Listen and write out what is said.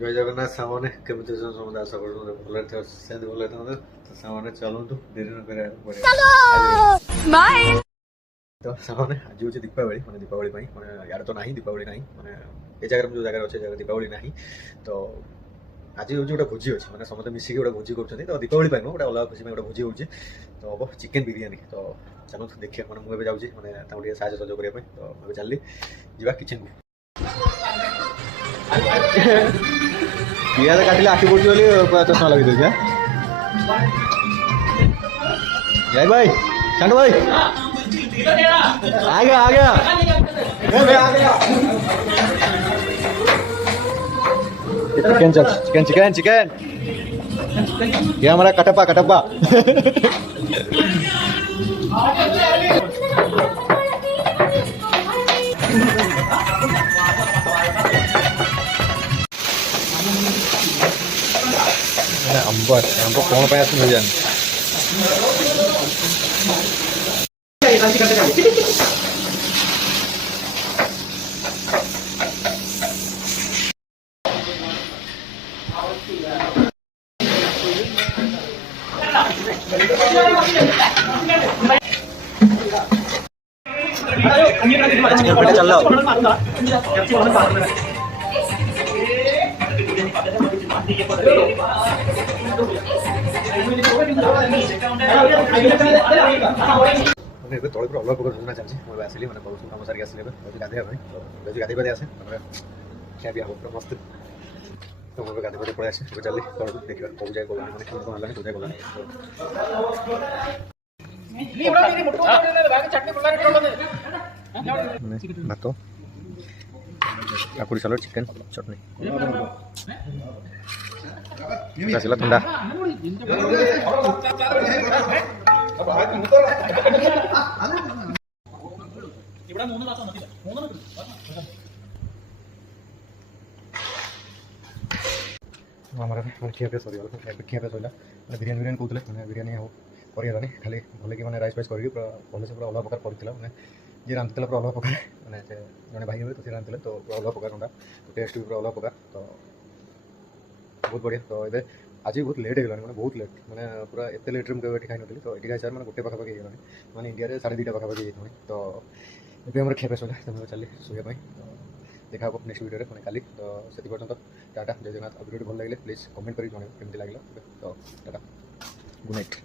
ଜୟ ଜଗନ୍ନାଥ ସାଙ୍ଗମାନେ କେମିତି ଅଛନ୍ତି ସମସ୍ତେ ଆଶା କରୁଛନ୍ତି ଭଲରେ ଥିବ ସେମିତି ଭଲ ହେଇଥାନ୍ତେ ତ ସାଙ୍ଗମାନେ ଚାଲନ୍ତୁ ଡେରି ନ କରିବାକୁ ପଡ଼ିବ ତ ସାଙ୍ଗମାନେ ଆଜି ହେଉଛି ଦୀପାବଳି ମାନେ ଦୀପାବଳି ପାଇଁ ମାନେ ୟାର ତ ନାହିଁ ଦୀପାବଳି ନାହିଁ ମାନେ ଏ ଜାଗାରେ ଯେଉଁ ଜାଗାରେ ଅଛି ଜାଗାରେ ଦୀପାବଳି ନାହିଁ ତ ଆଜି ହେଉଛି ଗୋଟେ ଭୋଜି ଅଛି ମାନେ ସମସ୍ତେ ମିଶିକି ଗୋଟେ ଭୋଜି କରୁଛନ୍ତି ତ ଦୀପାବଳି ପାଇଁ ନୁହଁ ଗୋଟେ ଅଲଗା ଖୁସି ପାଇଁ ଗୋଟେ ଭୋଜି ହେଉଛି ତ ହବ ଚିକେନ୍ ବିରିୟାନୀ ତ ଚାଲନ୍ତୁ ଦେଖିବା ମାନେ ମୁଁ ଏବେ ଯାଉଛି ମାନେ ତାଙ୍କୁ ଟିକେ ସାହାଯ୍ୟ ସହଯୋଗ କରିବା ପାଇଁ ତ ଏବେ ଚାଲିଲି ଯିବା କିଚେନ୍କୁ ପିଆଜ କାଟିଲେ ଆଖି ପଡ଼ୁଛି ବୋଲି ଚଷମା ଲଗେଇ ଦେଉଛି ଜୟ ଭାଇ ସାଣ୍ଡୁ ଭାଇ आ गया चिकन चिकन चिकन चिकन ये हमारा कटप्पा कटप्पा अंबर अंबर कौन पाया मिल जाए चल रहा ଏବେ ତଳେ ପୁରା ଅଲଗା ପ୍ରକାର ଯୋଜନା ଚାଲିଛି ମୁଁ ଏବେ ଆସିଲି ମାନେ ବହୁତ କାମ ସାରିକି ଆସିଲି ଏବେ ଗାଧୋଇବା ପାଇଁ ଯଦି ଗାଧୋଇ ପାଧି ଆସେ ତାପରେ ଖିଆ ପିଆ ହେବ ପୁରା ମସ୍ତ ତ ମୁଁ ଏବେ ଗାଧୋଇ ପାଧି ପଳେଇ ଆସେ ଏବେ ଚାଲି ତଳକୁ ଦେଖିବା କେଉଁ ଯାଏ ଗଲାଣି ମାନେ କେମିତି କ'ଣ ହେଲାଣି କେଉଁ ଯାଏ ଗଲାଣି ଭାତ କାକୁଡ଼ି ସାଲାଡ଼ ଚିକେନ୍ ଚଟଣି ଆସିଲା ଥଣ୍ଡା ଆମର ଖିଆପିଆ ସରିଗଲା ଖିଆପିଆ ସରିଲା ମାନେ ବିରିୟାନୀ କହୁଥିଲେ ମାନେ ବିରିୟାନୀ ଆଉ କରିହେଲାନି ଖାଲି ଭଲକି ମାନେ ରାଇସ୍ ଫାଇସ୍ କରିକି ପୁରା ଭଲସେ ପୁରା ଅଲଗା ପ୍ରକାର କରିଥିଲା ମାନେ ଯିଏ ରାନ୍ଧିଥିଲା ପୁରା ଅଲଗା ପ୍ରକାର ମାନେ ସେ ଜଣେ ଭାଇ ହେବେ ତ ସେ ରାନ୍ଧିଥିଲେ ତ ପୁରା ଅଲଗା ପ୍ରକାର ରନ୍ଧା ଟେଷ୍ଟ ବି ପୁରା ଅଲଗା ପ୍ରକାର ତ ବହୁତ ବଢ଼ିଆ ତ ଏବେ ଆଜି ବହୁତ ଲେଟ୍ ହେଇଗଲାଣି ମାନେ ବହୁତ ଲେଟ୍ ମାନେ ପୁରା ଏତେ ଲେଟ୍ରେ ମୁଁ କେବେ ଏଠି ଖାଇନଥିଲି ତ ଏଠି ଖାଇସାର ମାନେ ଗୋଟେ ପାଖାପାଖି ହେଇଗଲାଣି ମାନେ ଇଣ୍ଡିଆରେ 2:30 ପାଖାପାଖି ହେଇଗଲାଣି ତ ଏବେ ଆମର ଖିଆପିଆ ସରିଲା ତ ମୁଁ ଚାଲି ଶୋଇବା ପାଇଁ ଦେଖା ହେବ ନେକ୍ସଟ ଭିଡ଼ିଓରେ ମାନେ କାଲି ତ ସେଥି ପର୍ଯ୍ୟନ୍ତ ଟାଟା ଜୟ ଜଗନ୍ନାଥ ଆଉ ଭିଡ଼ିଓଟି ଭଲ ଲାଗିଲେ ପ୍ଲିଜ୍ କମେଣ୍ଟ କରି ଜଣାଇବେ କେମିତି ଲାଗିଲା ତ ଟାଟା ଗୁଡ୍ ନାଇଟ୍।